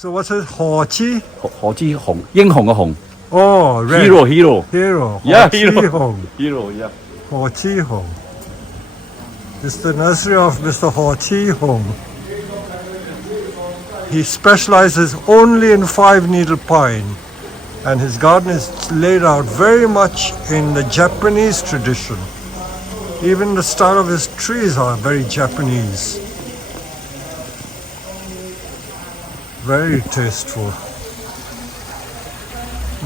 So what's it? 火雞何之紅，英雄嘅紅 Oh, red. ，hero Hero. yeah 火雞 hero 紅 hero yeah火雞紅 It's the nursery of Mr. Ho Chi Hong. He specializes only in five-needle pine, and his garden is laid out very much in the Japanese tradition. Even the style of his trees are very Japanese. Very tasteful.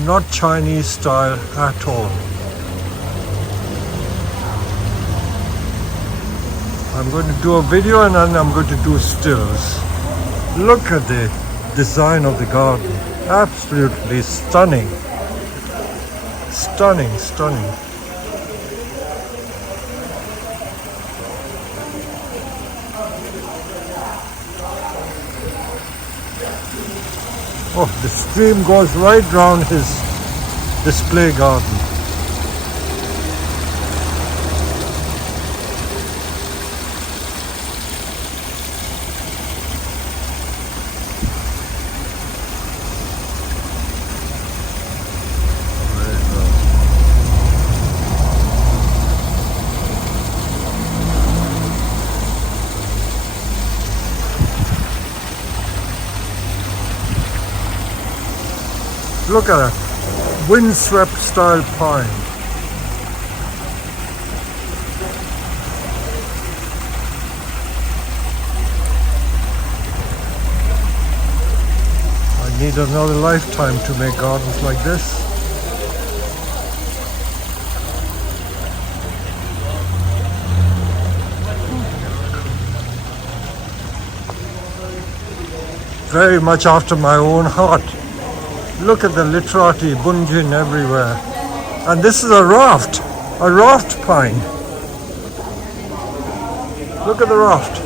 Not Chinese style at all. I'm going to do a video and then I'm going to do stills. Look at the design of the garden. Absolutely stunning. Stunning, stunning. Oh, the stream goes right round his display garden. Look at that, windswept style pine. I need another lifetime to make gardens like this. Very much after my own heart. Look at the literati, bunjin everywhere. And this is a raft pine. Look at the raft.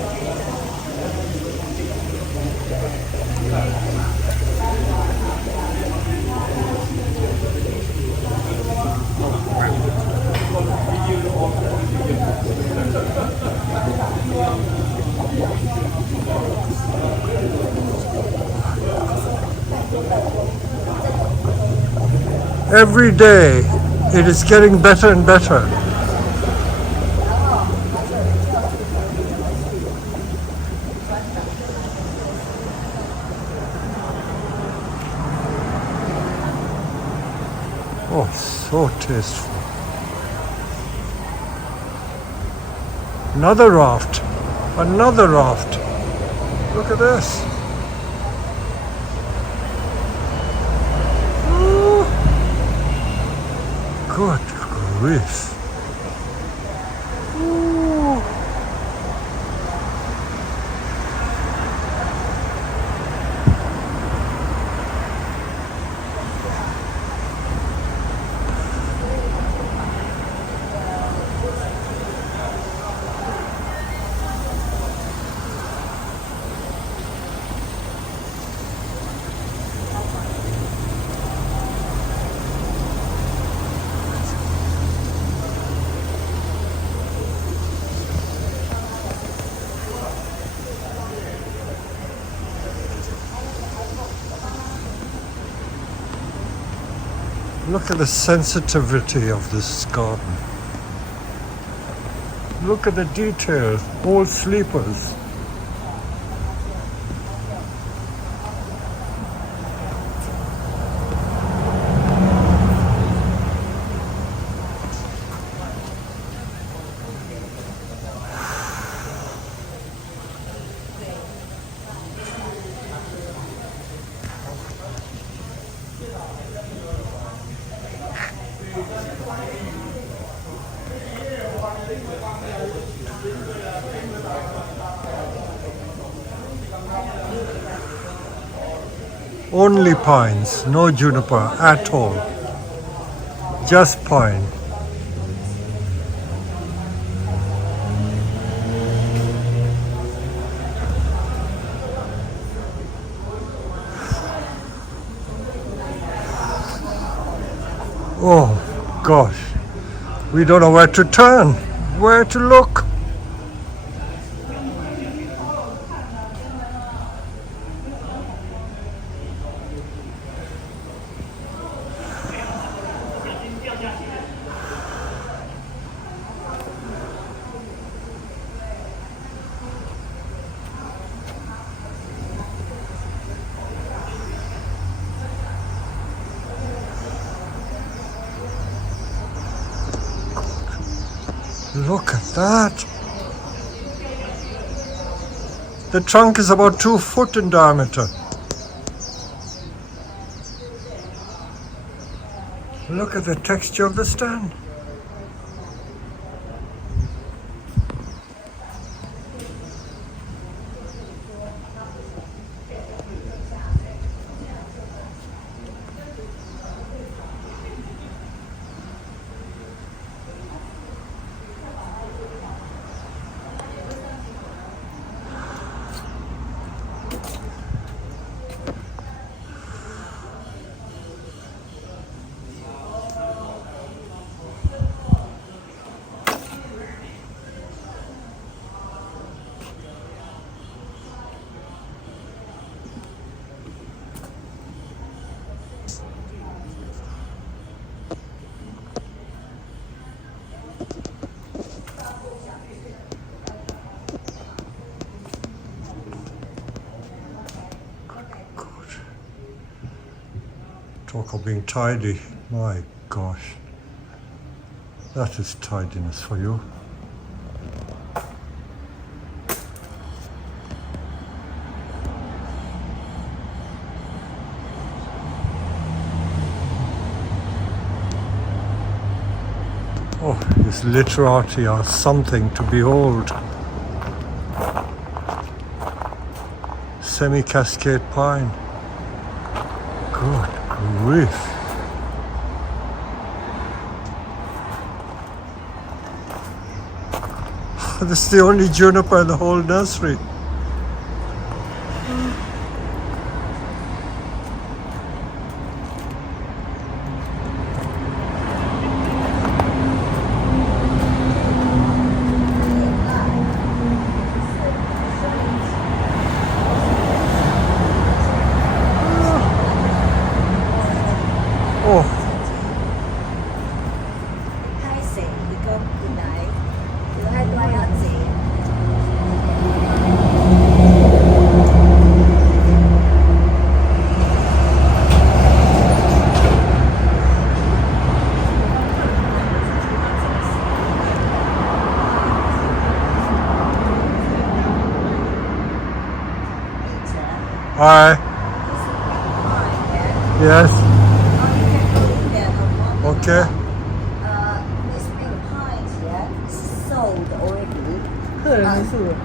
Every day it is getting better and better. Oh, so tasteful. Another raft. Another raft. Look at this. Good grief. Ooh. Look at the sensitivity of this garden. Look at the detail, old sleepers. Only pines, no juniper at all. Just pine. Oh gosh, we don't know where to turn, where to look. Look at that. The trunk is about 2 foot in diameter. Look at the texture of the stand. Talk of being tidy. My gosh. That is tidiness for you. Oh, his literati are something to behold. Semi-cascade pine. Good grief. This is the only juniper in the whole nursery. Oh, 開成你個盤底，要喺多一字。hi. Yes. Okay. This big pines here sold already.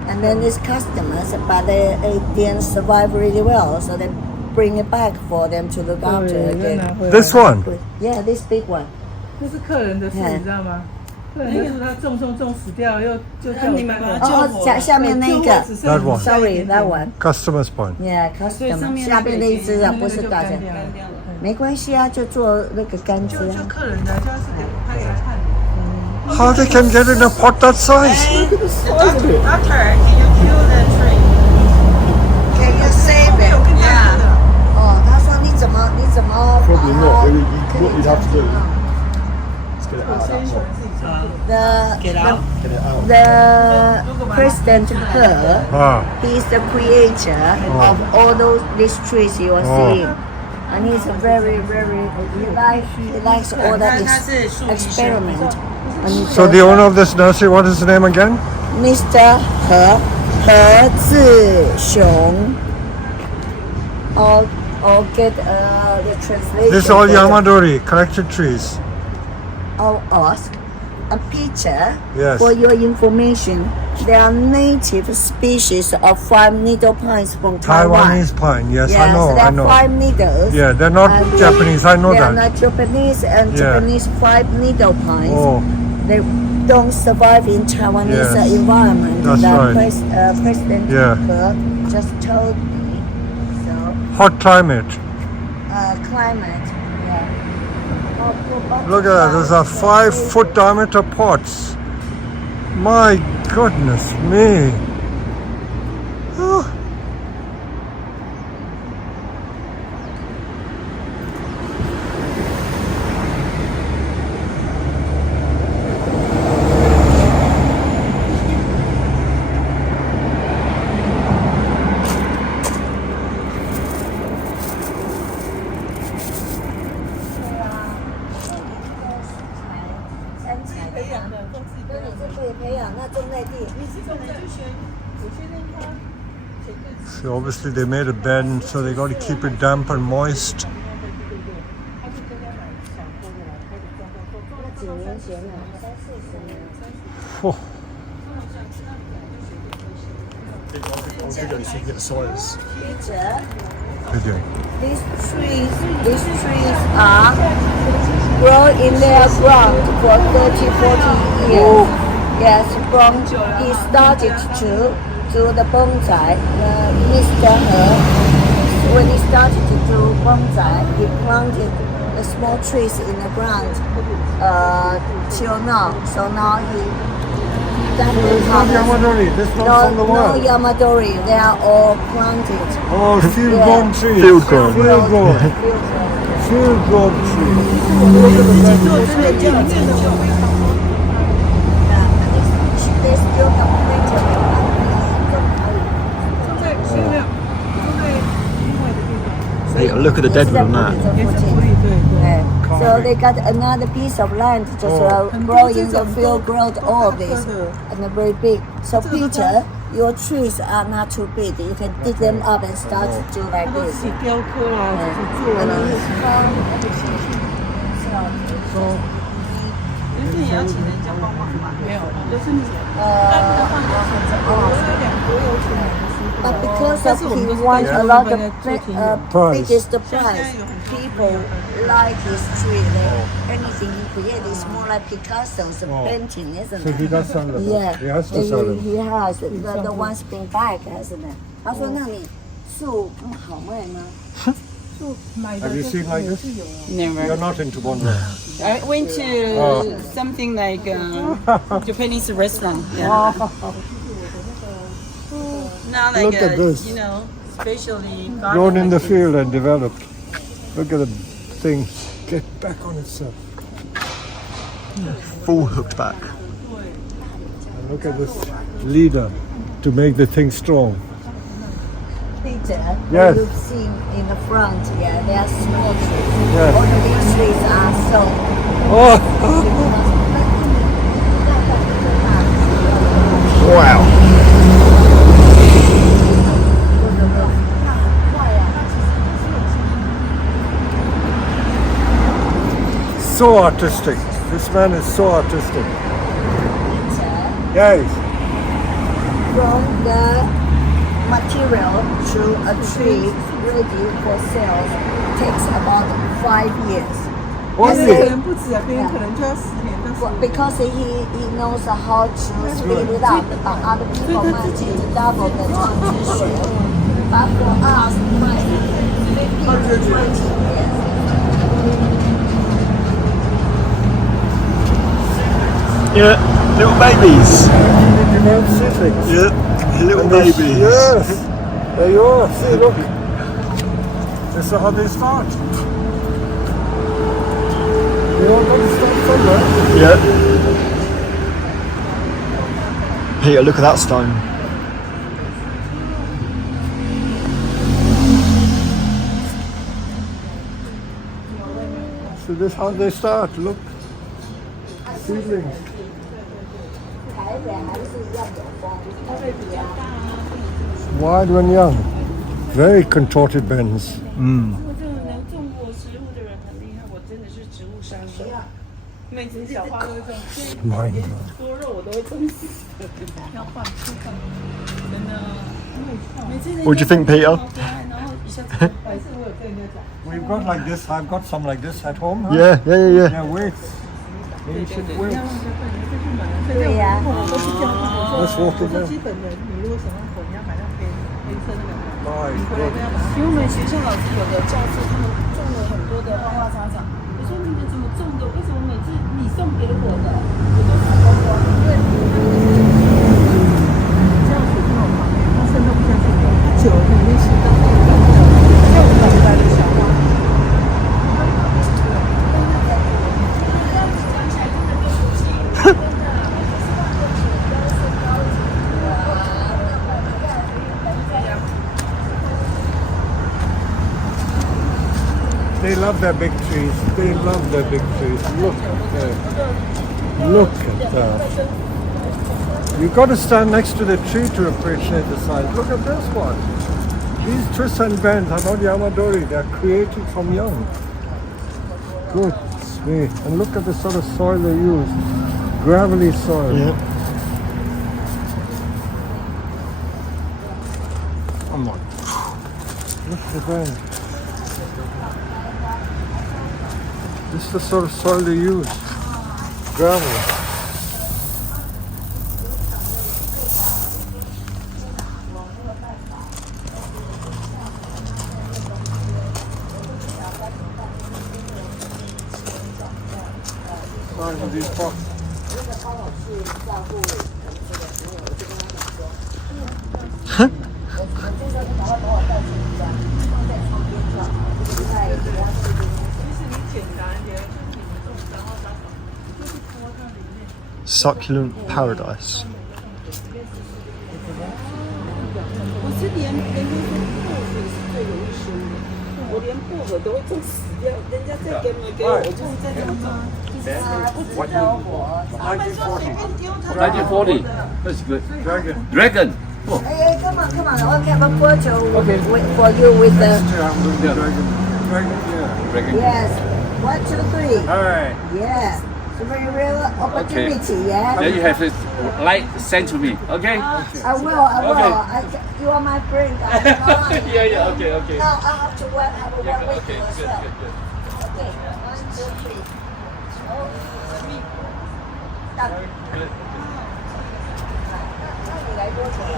And then these customers, but they didn't survive really well, so they bring it back for them to look after again. This one. Yeah, this big one. 这是客人的事，你知道吗？客人的树他种死掉，又就叫我带过来。哦，下面那个 That one. ，sorry that one. Customer's point. Yeah, 所以上 customer. 面下面那一只啊，不是大家，干掉了。没关系啊，就做那个干枝就啊。客人的，就是给拍给他看。 How they can get in a pot that size? Doctor, can you kill the tree? Can you save it? 我跟他说的。哦，他说你怎么 Probably not. What you'd have to do is get it out of that pot. Get out. Get it out. the President He, Ah, he's the creator of all these trees you are seeing. And he's a very, he likes all that 他是树医生。 experiment. And he so does the owner that. of this nursery, what is his name again? Mr. He Zishong. I'll get the translation. This is all for the- Yamadori, collected trees. I'll ask a picture Yes. for your information. There are native species of 5-needle pines from Taiwan. Taiwanese pine, yes, Yeah, I know, so there I are know. 5 needles. Yeah, they're not And Japanese, I know they are that. not Japanese, and Yeah. Japanese 5-needle pines. Oh, They don't survive in Taiwanese Yes. environment. That's The right. President Yeah. He just told me. So, hot climate. climate, yeah. Look at that, those are 5-foot diameter pots. My goodness me. Oh. idea. So obviously they made a bend, so they got to keep it damp and moist. 几年前了，30-40年。 Oh, I'll give it so you can get the size. Peter, video. these trees are grow in their ground for 30-40 years. Yes, from he started to do the bonsai. Mr. He, when he started to do bonsai, he planted the small trees in the ground till now. So now he done the It's not Yamadori, this one's from the no wild. Yamadori. They are all planted. Oh, field-grown trees. Field grown. Field-grown. Field-grown trees. They still have winter. 种在没有，种在另外的地方。 Hey, look at the deadwood on that. 也是福利，对。 So they got another piece of land just grow in the field, grow all of this, and they're very big. So Peter, your trees are not too big. You can dig them up and start to do like 都 this. 自己雕刻啊，自己做 And 啊 then。he's found everything. So, 但是也要请人家帮忙吧？没有，都是你。 but because of he wants a lot of biggest price, people like his tree. Anything he creates is more like Picasso's painting, isn't So he it? does sell them. Yeah, He has to sell them. he has. The one's been back, hasn't it? 他说那你树好卖吗？ Have you seen like this? Never. You're not into bonsai. I went to something like Japanese restaurant. Yeah. Not like Look at this. you know, especially Grown in the field and developed. Look at the thing. Get back on itself. Full hooked back. And look at this leader to make the thing strong. Peter, Yes. you've seen in the front, yeah, they are small trees. Yes. All the big trees are sold. Oh, Wow. so artistic. This man is so artistic. Yes. From the material to a tree ready for sales takes about 5 years. 1 可 year. 能不止啊，别人可能就要10年到15年。 Because he knows how to speed it up. Other people might take double the time to show. But for us, it might be 15 to 20 years. Yeah, little babies. You don't see things. Yeah, little And they- babies. Yes. There you are. See, look. This is how they start. They all got to start somewhere. Yeah. Peter, look at that stone. So this is how they start. Look. Seedlings. Wide when young. Very contorted bends. 我真的能种过植物的人很厉害，我真的是植物商人。每只小花都会种，所以多肉我都会种死。要换，真的。每次 What do you think, Peter? 然后一下子还是我有跟人家讲。 We've got like this. I've got some like this at home. Huh? Yeah, yeah, yeah, yeah. Yeah, wait. Maybe you should wait. 对呀、我都是教他们说， Let's walk 我 in 说 there. 基本的，你如果想要混，你要买那黑色那个。 My 你回来都 God. 要把它。因为我们学校老师有的教授他们种了很多的花花草草，我说你们怎么种的？为什么每次你送给我的，我都是我因为这样水很好旁边，它渗透不下去的，它久了里面吸到那个像我们买回来的小花。 They love their big trees. They love their big trees. Look at that. Look at that. You've got to stand next to the tree to appreciate the size. Look at this one. These twists and bends are not Yamadori. They're created from young. Good, sweet. And look at the sort of soil they use. Gravelly soil. Yeah. I'm like, Look at the bend. This is the sort of soil they use. Gravel. Size of these pots. succulent paradise. 我是连人家说薄荷是最容易生的，我连薄荷都会种死掉，人家再给我，我就是在这样种。他们说随便丢，他 1940. That's good. Dragon. Oh. Hey, come on. Okay, have a photo for you with the. Dragon. Yes. 1, 2, 3. Alright. Yes. It's a very real opportunity, yeah? Then you have to light send to me, okay? I will. You are my friend. Yeah, okay. Now I have to have a one week Okay, as good. well. Okay, 1, 2, 3. Oh, done. 你来多久了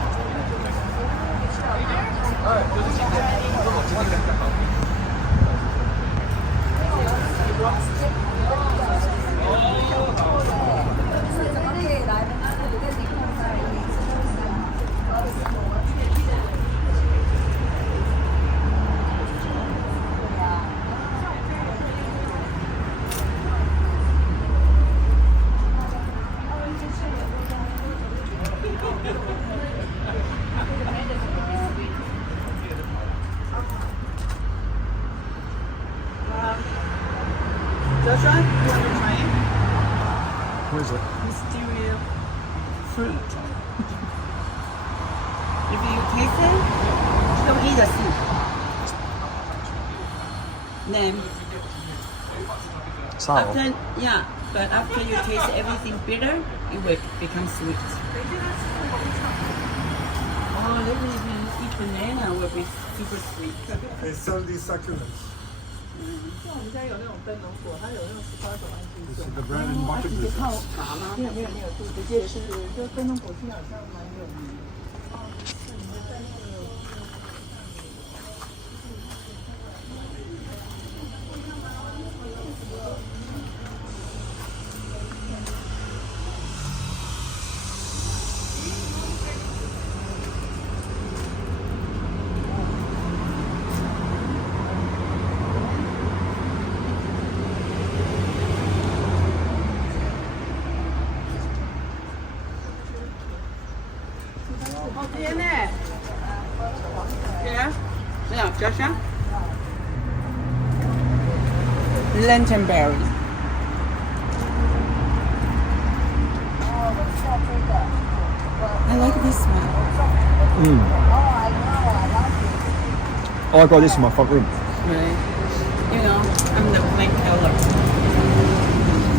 ？Joshua, you want to try it? What is it? Mysterious fruit. If you taste it, don't eat the seed. Then Sour. but after you taste everything bitter, it will become sweet. Oh, let me even eat banana will be super sweet. They sell these succulents. 像我们家有那种灯笼果，它有那种18种氨基 This 酸 is。the bread and butter business. 没有，直接吃，就灯笼果现在好像蛮有名的。哦，是你们在那个。好甜呢。Yeah. Yeah, Joshua. Lantern berry. I like this one. Oh, I got this in my front room. Really? You know, I'm the plant color.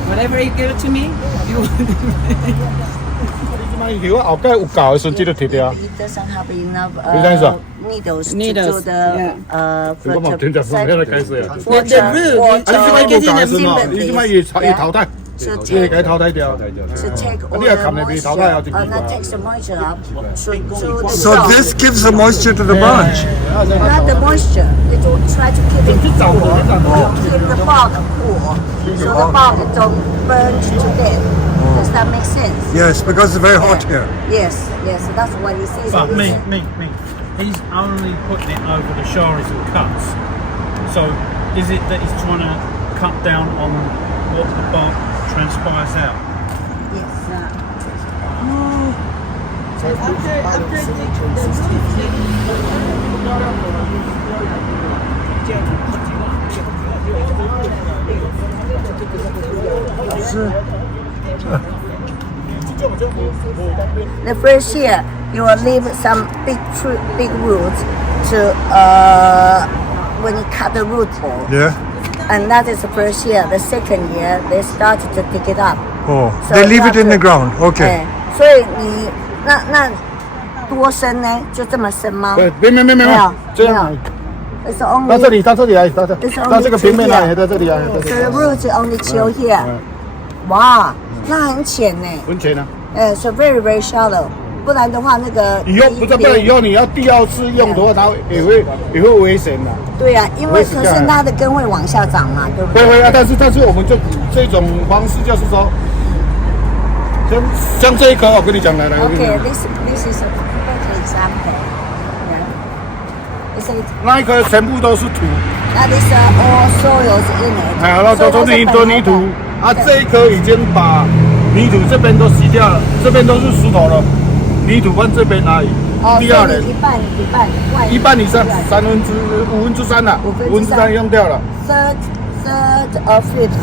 Whatever you give to me, you want. 如果後街有教嘅信紙都貼掉。 It doesn't have enough needles to Needles, do the你咁啊，斷就放喺度計水啊！ The root, you 你做乜 get 冇 in 解釋 the 嘛？ middle. 你做乜要淘汰？ to 你 take 係淘汰掉。 to take all Ini the akan lebih tahu lah, moisture, yang not takes the moisture up to the So stalk. this gives the moisture to the branch. Not the moisture. It will try to keep it cool, or keep the bark cool, so the bark don't burn to death. Does that make sense? Yes, because it's very hot here. Yes, that's what he says. But me. He's only putting it over the horizontal cuts. So is it that he's trying to cut down on what the bark transpires out? Yes. The first year you will leave some big roots to when you cut the root ball. Yeah. And that is the first year. The second year they start to dig it up. Oh, So they leave it in the that's- ground. Okay. 所以你那多深呢？就这么深吗？没有，没有，这样。 It's only 到这里，到这里来，到 It's only 到这个平面来， here. 到这里来，到 So 这 the 里。 roots only chill here. 哇，那很浅呢。温泉呢？ So very very shallow. 不然的话，那个以后不然以后你要第二次用的话，它也会危险的。对呀、因为可是它的根会往下长嘛，对不对？会啊，但是我们这种方式就是说，像这一颗，我跟你讲来，我跟你 Okay, 讲， this is a perfect example. Yeah. It's a, 那一颗全部都是土， that is all soils in it. 好了，都泥土啊，这一颗已经把泥土这边都吸掉了，这边都是石头了，泥土放这边而已。第二年一半以上，3/5/3了，3/5用掉了。Third or fifth,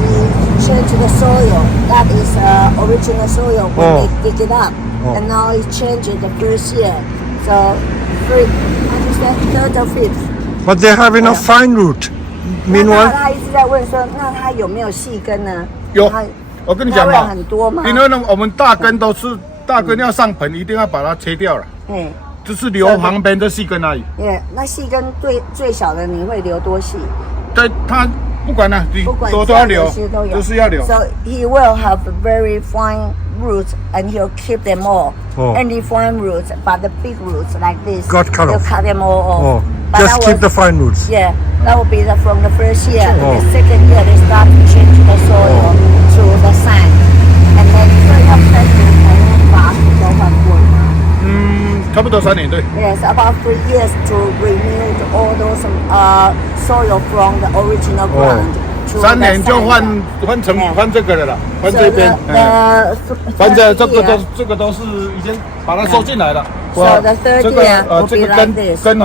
you change the soil. That is original soil when they dig it up, and now you change it the first year. So, third or fifth. But they have enough fine root. 那 Meanwhile, 他一直在问说，那它有没有细根呢？有它，我跟你讲啊它会很多吗？因为呢，我们大根都是大根要上盆，一定要把它切掉了，嗯，只是留旁边的细根而已。耶，那细根最小的你会留多细？对，它不管了，你不管都要留这些都，有都是要留。 So he will have very fine roots, and he'll keep them all. Oh. Any fine roots, but the big roots like this, Got cut he'll off. cut them all off. oh, But just that keep was- the fine roots. Yeah, that will be from the first year. Oh. The second year they start to change the soil to the sand, and then 要3年才能把土都换过吗？差不多3年，对。 Yes, about 3 years to renew all those soil from the original ground. to 3年 the 就 sand. 换这个了啦，换 So 这边。 反正这个 year, 这个都是已经把它收进来了。 So the third 这 year 个 will 这 be 个 like this. 根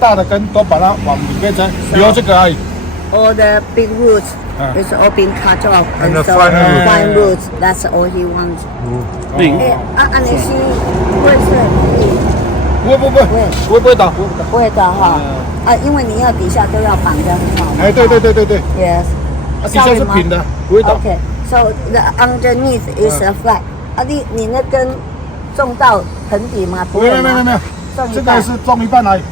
大的根都把它往里面摘，留这个而已。 All the big roots is all being cut off, And the so fine roots. fine roots. That's all he wants. 安妮希会是不会倒。不会的哈因为你要底下都要绑得很好嘛。哎，对。 Yes. 底下是平的，不会倒。 Okay. So the underneath is a flat. 你那根种到盆底吗？不会吗？没有，种一半这个是种一半而已，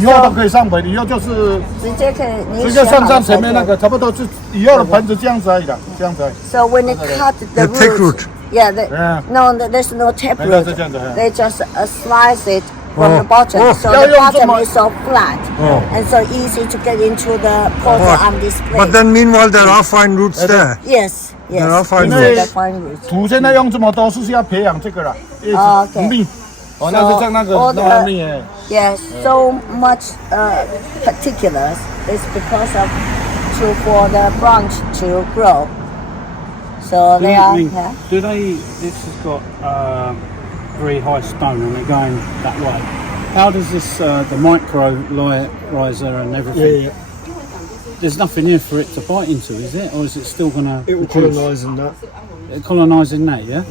以后都可以上盆，以后就是直接可以，你直接上前面那个，差不多是以后的盆子这样子而已的，这样子而已。 So when they cut the The thick root. yeah, Yeah. no, there's no tap 没有 root. 是这样子 They just slice it from the bottom, Oh. so 要 the 用这么 bottom is so flat Oh. and so easy to get into the pot on this plate. But then meanwhile there are fine roots there. yes, There are yes, fine these roots. are the fine roots. 土现在用这么多，是要培养这个了，叶哦子 ，OK 密。哦，那是像那个 all 那么 the- 密哎。 Yes, so much particulars is because of for the branch to grow. So they are. Yeah. Do they? This has got very high stone, and they're going that way. How does this the micro riser and everything? There's nothing here for it to bite into, is it, or is it still gonna? It will colonise in that. Colonising that, yeah.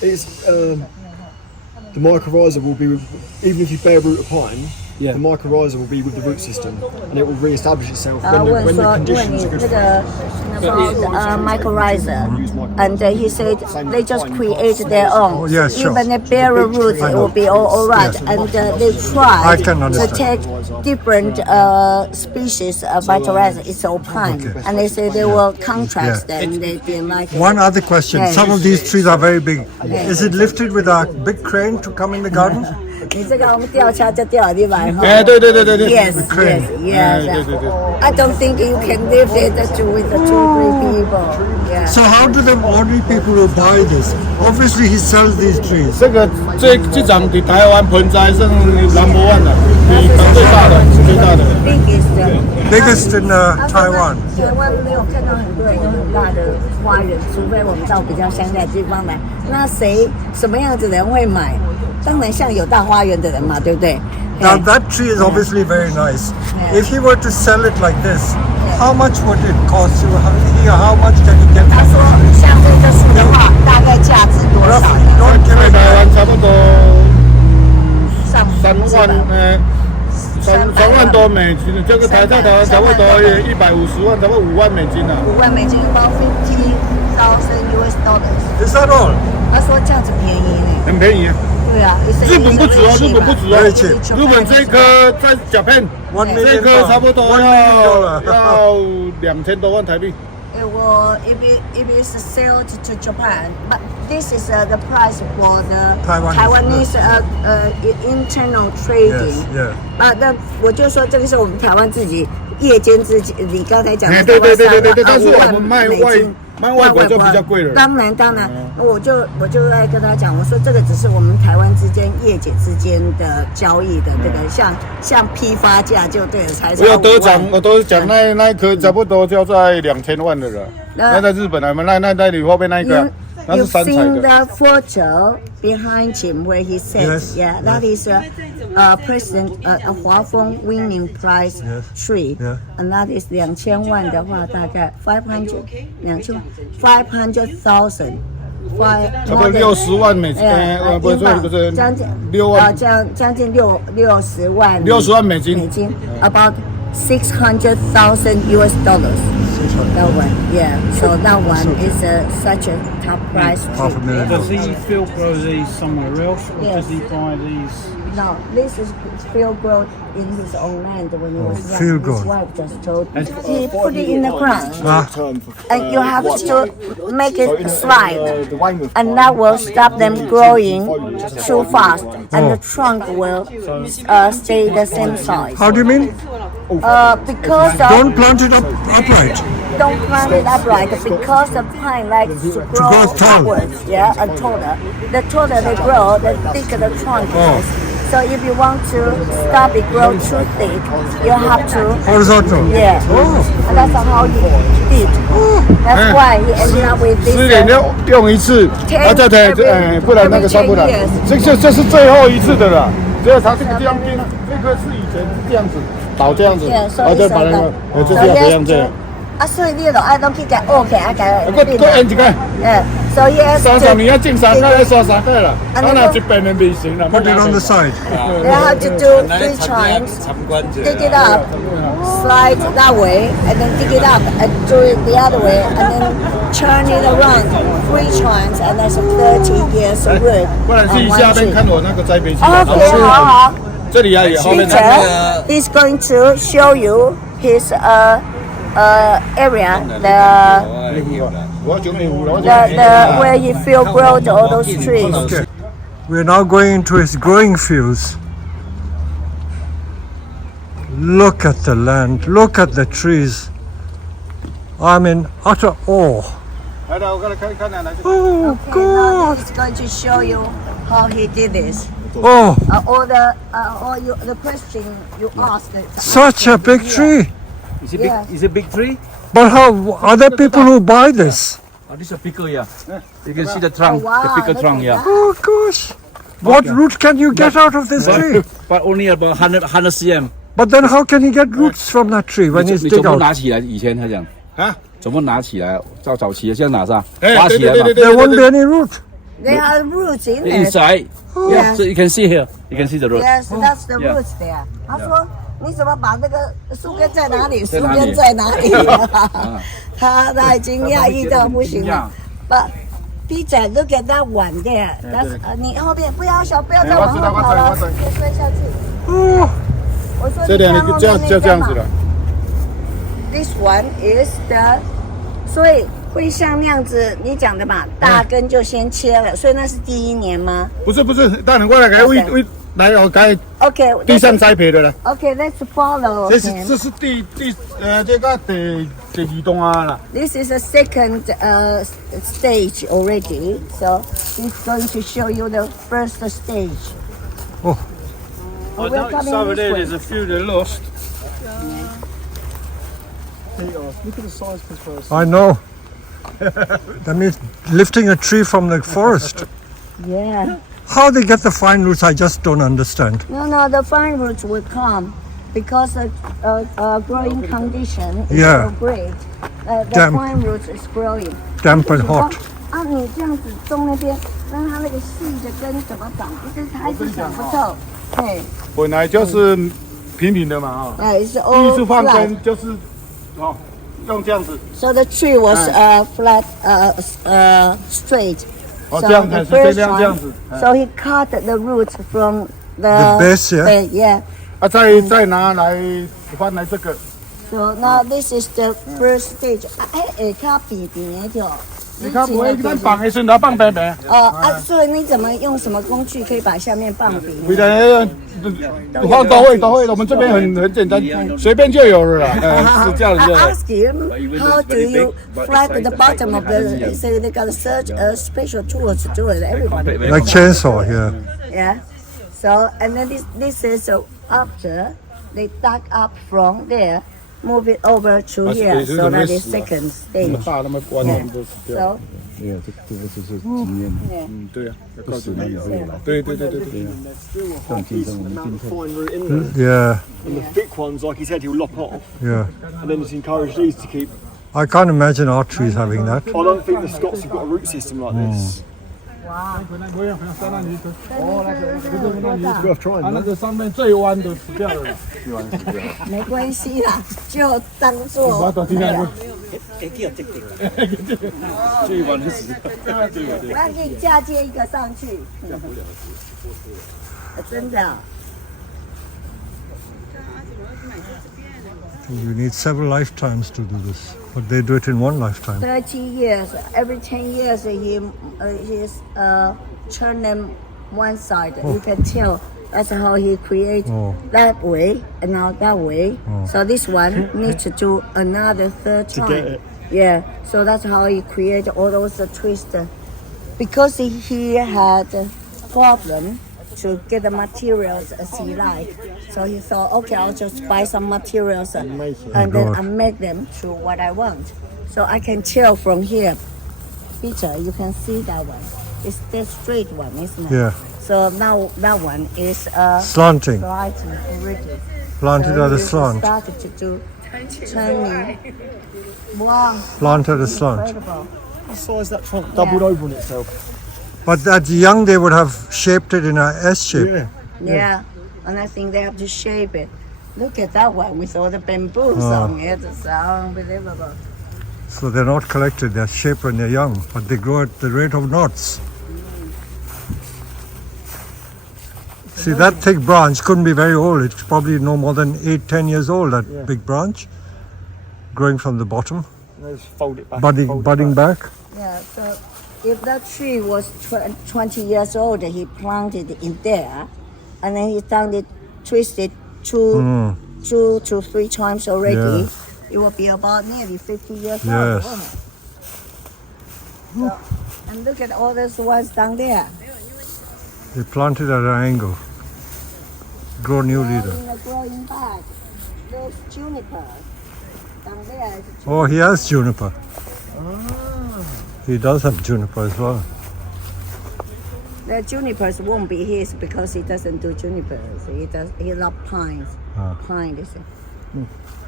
It's the mycorrhiza will be even if you bare root a pine. Yeah. The mycorrhiza will be with the root system, and it will re-establish itself 问 when the 说，问 conditions 你 are 那 good. 个 about mycorrhiza, and he said they just create their own. Oh, yes, sure. Even the bare roots, I it know. will be all right. And they try I can to understand. take different species of mycorrhiza. It's all pine, Okay. and they say they will contrast Yeah. them. They didn't like it. One other question. Some of these trees are very big. Is it lifted with a big crane to come in the garden? 你这个我们吊车就吊你买哈。哎，对。 Yes, crane. yes, yes. 对。 I don't think you can live it with the 2-3 people. Yeah. So how do the ordinary people who buy this? Obviously he sells these trees. 这张在台湾盆栽是number one 的，最大的，最大的。 Biggest. Biggest in Taiwan. 台湾没有看到很多人有很大的花园，除非我们到比较乡下的地方来。那什么样子的人会买？当然像有大花园的人嘛，对不对？ Now that tree is obviously very nice. Yeah. If he were to sell it like this, how much would it cost you? Here, how much can you get? 他说像这个树的话，大概价值多少 Roughly, 呢？ don't give 在 it 台湾 a 差不多上3万多美金，这个在台湾差不多150万，差不多5万美金啊。 5万美金，about $50,000 Is that all? 他说这样子便宜呢。很便宜啊。对啊，日本不止哦，日本不止哦， Very cheap. 日本这一颗在Japan， 1 这 million 颗差不多 $1 million. 要2000多万台币。 Well, if it's sold to Japan, but this is the price for the Taiwanese internal trading. Yes, yeah. 那我就说这个是我们台湾自己夜间自己，你刚才讲的对，但是5我们卖外国就比较贵了。当然，我就在跟他讲，我说这个只是我们台湾之间业界之间的交易的这个，像批发价就对了，才我有得奖，我都讲那一颗差不多就要在2000万的了。那在日本来嘛，那里后面那一个。 You've seen the photo behind him where he said, Yes, "Yeah, that is President 华丰 winning prize tree, Yeah. and that is 2000万的话，大概500,000，差不多60万美金，不是6万，将近60万60万美金，about $600,000. That one, yeah. So that one is such a top price Half a million. Does he field grow these somewhere else, or Yes. does he buy these? No, this is field grown in his own land when he was young. field His grown. wife just told me. He put it in the ground, Ah, and you have to make it slide, and that will stop them growing too fast, and the trunk will stay the same size. how do you mean? Because Don't plant it upright. don't plant it upright because the pine likes to grow grow tall. upwards, yeah, and taller. The taller they grow, the thicker the trunk is. So if you want to stop it grow too thick, you have to, Horizontal. yeah. Oh. And that's how he did. That's why he ended up with 10 this. 年要用一次，不然那个上不来。这是最后一次的了。只有它这个地方钉，这颗是以前是这样子倒这样子， Yeah, so 然后再 it's 把那个 like 就是要这样这样。所以你就爱东去改 OK 啊改。我按一个。 Yeah. So he has 30年要进3个，要刷3个了。啊他拿一百年未成了。 Put it on the side. They have to do 3 times. Dig it up, slide that way, and then dig it up and do it the other way, and then turn it around 3 times, and that's 30 years of work. 不然去下面看我那个栽培机。 OK，好好。这里啊也后面。 Teacher, he's going to show you his area, the where he field growed all those trees. Okay. We're now going into his growing fields. Look at the land. Look at the trees. I'm in utter awe. 来来，我过来看一看来。 Oh Okay, now God! he's going to show you how he did this. Oh, All the question you asked. such a big tree. Is it Yeah. big? Is it big tree? But how are there people who buy this? Oh, this is a bigger, yeah. You can see the trunk, wow, the bigger look trunk, at yeah. that. Oh gosh! What root can you get out of this tree? But only about 100 cm. But then how can he get roots from that tree when he's 你 dig 总部 out? 拿起来，以前他讲啊，总部拿起来，照早期现在拿上，哎挖起来嘛。对对对对 There won't be any root. They have roots in it. Inside, Yeah. yeah. So you can see here, you can see the root. Yes, that's the Yeah. roots there. 他说你怎么把那个树根在哪里？树在哪里根在哪里？他已经讶异到不行了。But Peter, look at that one there. That's 你后面不要小，不要再往后跑了，别摔下去。 Oh, 我说这你看后面两个就那个嘛这样子了。 This one is the， 所以会像那样子你讲的嘛，大根就先切了，所以那是第1年吗不是，当然我来给为来我给？OK，地上栽培的了。 OK，let's follow 这是 him. 这是这个第2栋啊啦。 This is a second stage already, so he's going to show you the first stage. Oh. We're I coming noticed over this there way. there's a few that lost. Look at the size of this first. I know. That means lifting a tree from the forest. Yeah. How they get the fine roots, I just don't understand. No, the fine roots will come because growing condition is Yeah. so great. The Damp. pine roots is growing. Damp and hot. 啊，你这样子种那边，那它那个细的根怎么长？就是还是长不透。对，本来就是平平的嘛哈。it's 第一 all 次放 flat. 根就是哦，用这样子。 So the tree was flat, straight. 哦， So 这样 the 子，这 first 样这样 one, 子。 so he cut the roots from The base, yeah? yeah. 啊，再拿来翻来这个。 So now this is the first stage. 哎，它扁扁的条。你看，我一般绑的时候，拿绑平平。所以你怎么用什么工具可以把下面绑平？为了放都会，我们这边很简单，随便就有了啦。是这样 I 子。 ask you, how do you flat the bottom of the? So they got such a special tools to do it. Everybody. Like chainsaw, yeah. Yeah. So and then this is after they dug up from there, move it over to here. So that is second stage. 大那么关都死掉。 So 没有，这个就是经验，对呀，要告诉死了你。以后有来，对。这种竞争我们竞争。 fine root in there. Yeah, And the thick ones, like he said, he'll lop off. yeah. And then just encourage these to keep. I can't imagine our trees having that. I don't think the Scots have got a root system like this. Worth trying. 它那个上面最弯的死掉了啦。没关系啦，就当我做。到今天就。最晚的时候，那可以嫁接一个上去。真的。 You need several lifetimes to do this, but they do it in one lifetime. 30 years. Every 10 years, he's turn them one side. You can tell that's how he creates that way and now that way. So this one needs to do another third time. get it. Yeah. So that's how he created all those twists. Because he had a problem to get the materials as he liked. So he thought, okay, I'll just buy some materials and then I make them to what I want. So I can tell from here. Peter, you can see that one. It's the straight one, isn't it? Yeah, So now that one is slanting, slightly rigid. planted So at a you slant, started to do turning. Wow, planted at a slant. incredible. The size that trunk doubled over on itself. But at young, they would have shaped it in a S shape. Yeah, and I think they have to shape it. Look at that one with all the bamboos on it. It's unbelievable. So they're not collected, they're shaped when they're young, but they grow at the rate of knots. See, that thick branch couldn't be very old. It's probably no more than 8-10 years old, that big branch, growing from the bottom, And just fold it back. budding back. Yeah, so if that tree was 20 years old, he planted it in there, and then he found it twisted two to three times already. Yeah. It will be about nearly 50 years Yes. old, won't it? So, and look at all those ones down there. They planted at an angle. Grow new leader. In the growing bag, there's juniper. Down there is juniper. Oh, he has juniper. He does have juniper as well. The junipers won't be his because he doesn't do junipers. He loves pines. Pine, is it?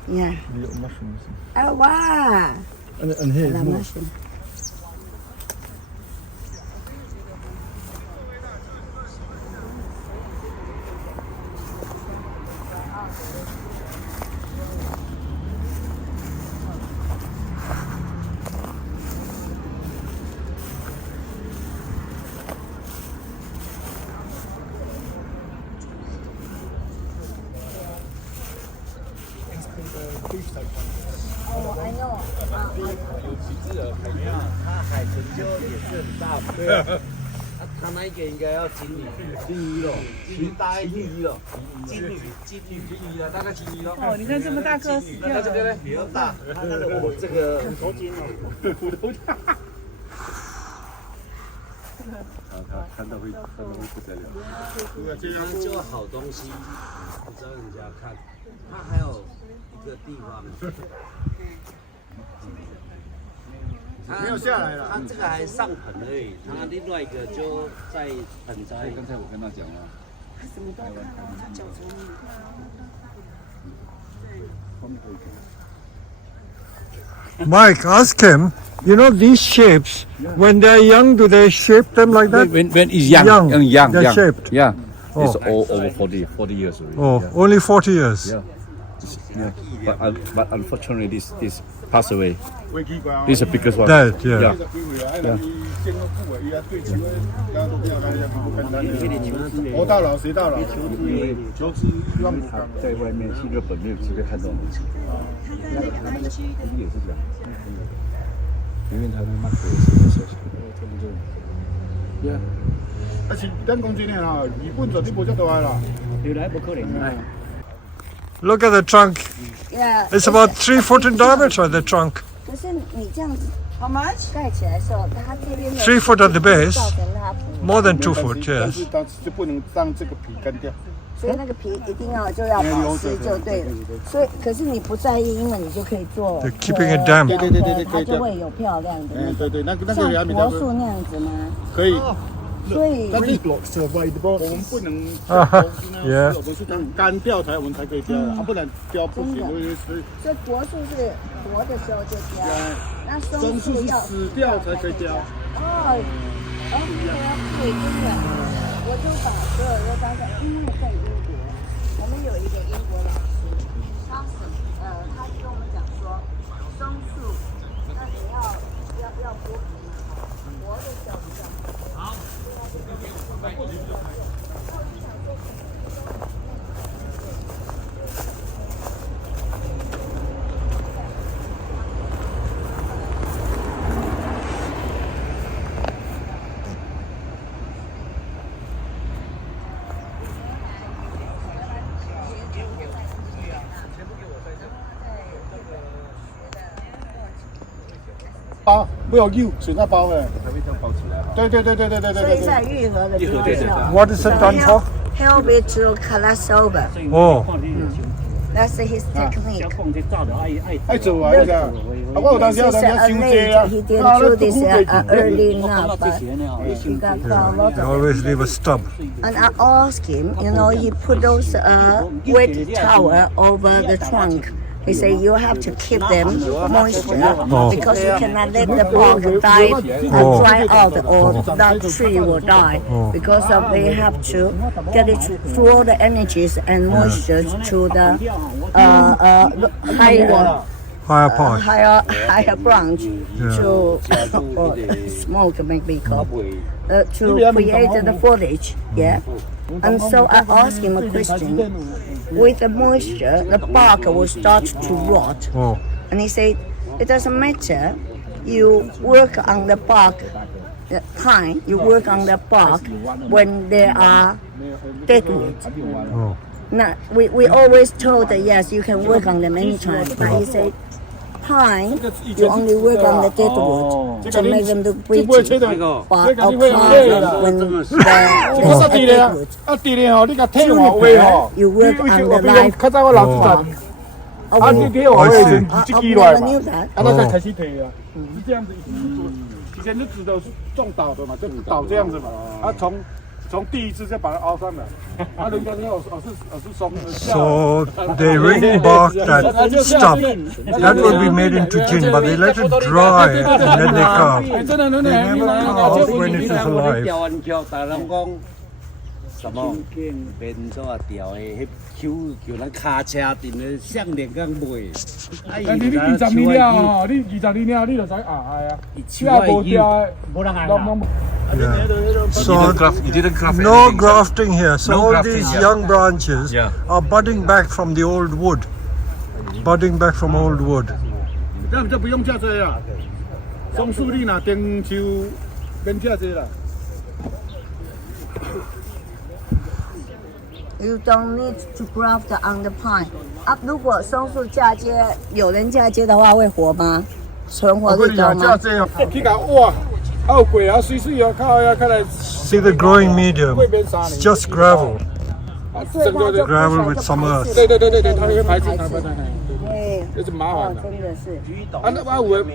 Yeah. Little mushrooms. Oh wow! And here's The more. mushroom. Oh, I know. 他那一个应该要金鱼了，金大金鱼了，金鱼了，大概金鱼了。哦，你看这么大颗死掉了。这个呢比较大，它那个我这个头巾看到会不得了。他做好东西，不知道人家看。他还有一个地方。没有下来了。他这个还上盆而已，他另外一个就在盆栽。刚才我跟他讲了。他什么都看到，他脚趾 Mike, ask him. You know these shapes, when they're young, do they shape them like that? When it's young, they're shaped. Yeah, Oh. it's all over 40 years already. Oh, yeah. only 40 years. Yeah. Yeah. But unfortunately, this passed away. This is the biggest one. Dead, yeah. Yeah. 活到老学到老，在外面去日本没有机会看到东西。也是这样，因为他的那个是而且咱讲真诶吼，日本绝对无遮大个啦。 Look at the trunk. Yeah. It's about 3 foot in diameter, the trunk. 可是你这样子 How much? 盖起来的时候，它这边的 3 foot at the base, 造成它腐 more than 2 foot, 但 yes. 是当时就不能让这个皮干掉。所以那个皮一定要就要保湿就对了。所以可是你不在意，因为你就可以做 They're keeping it damp. 对它就会有漂亮的。对对，那个像也比较柏树那样子吗？可以。所以但是我们不能 Yeah. 我们是当干掉才我们才可以雕，不然雕不行。所以柏树是活的时候就雕，那松松树是树要死掉才可以雕。哦，对，真的，我就把所有的当成，因为在英国，我们有一个英国老师，他跟我们讲说，松树，那你要剥皮嘛，活的时候比较好。 包不要扭，水那包哎，包起来。对对对对对对对对。所以在愈合的地方 What is it done for? Help it to collapse over. Oh, That's his technique. 爱做啊，你看。啊，我有当时有 This is 当时 a 伤济啊。 late. He didn't do this early enough, but he got a lot they of. always leave a stub. And I asked him, he put those wet towel over the trunk. He said you have to keep them moisture because you cannot let the bark die and dry out, or that tree will die. Because they have to get it through the energies and moisture to the higher branch to or smoke maybe called to create the foliage. Yeah. And so I asked him a question. With the moisture, the bark will start to rot. Oh, And he said, it doesn't matter. You work on the bark, pine, you work on the bark when there are dead wood. oh. Now, we always told that, yes, you can work on them anytime. But he said, pine, you only work on the dead wood to make them look pretty. But of course, when the wood, 啊，地咧吼，你甲体换位吼， you work on the life 较早我老师讲，啊，你体换位是自己来 I 嘛 knew that. 啊，那才开始体啊，是这样子一直做。以前就指的是种倒的嘛，就倒这样子嘛，啊，从第一次再把它凹上来，啊，人家说我是松的。 So they ring bark that stub. That will be made into gin, but they let it dry and then they carve. 真的， They never carve when it is alive. 钓完桥，大人讲什么？变做钓的，迄球咱卡车顶的项链刚卖。哎，你20年了吼，你20年了，你就知啊，哎呀，只要无钓的，无人爱啦。 So You didn't craft no anything, grafting here. So No all grafting, these yeah. young branches Yeah. are budding back from the old wood. Budding back from old wood. 这就不用架这啦，松树你若顶就免架这啦。 You don't need to graft on the pine. 啊，如果松树嫁接，有人嫁接的话，会活吗？存活率高吗？架这哦，去甲挖，啊有过啊，水哦，靠呀，看来 See the growing medium. It's just gravel. 整个的 Gravel with some earth. 对，它会排斥，对，这是麻烦啦。真的是。啊，那有的，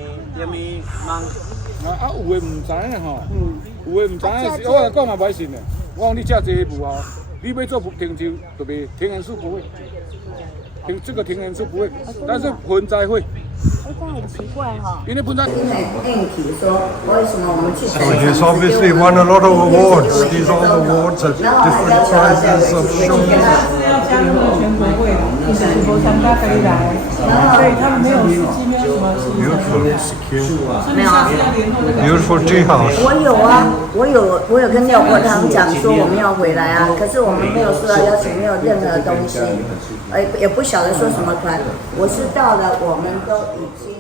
啊有的唔知影吼，有的唔知影是，我讲嘛歹信的，我讲你架这一步哦。 你要做停就特别天然树不会，啊这个天然树不会，但是盆栽会。哎，这样很奇怪哈。因为盆栽。硬体说为什么我们去 So he's obviously won a lot of awards. These are all awards at different prizes of shows. 是要加入了全国会的，全国参加可以来，所以他们没有司机，没有什么司机。所以你下次要联络那个。Beautiful tea house. 我有啊，我有跟廖国堂讲说我们要回来啊，可是我们没有收到邀请，没有任何东西，也不晓得说什么团。我是到了，我们都已经。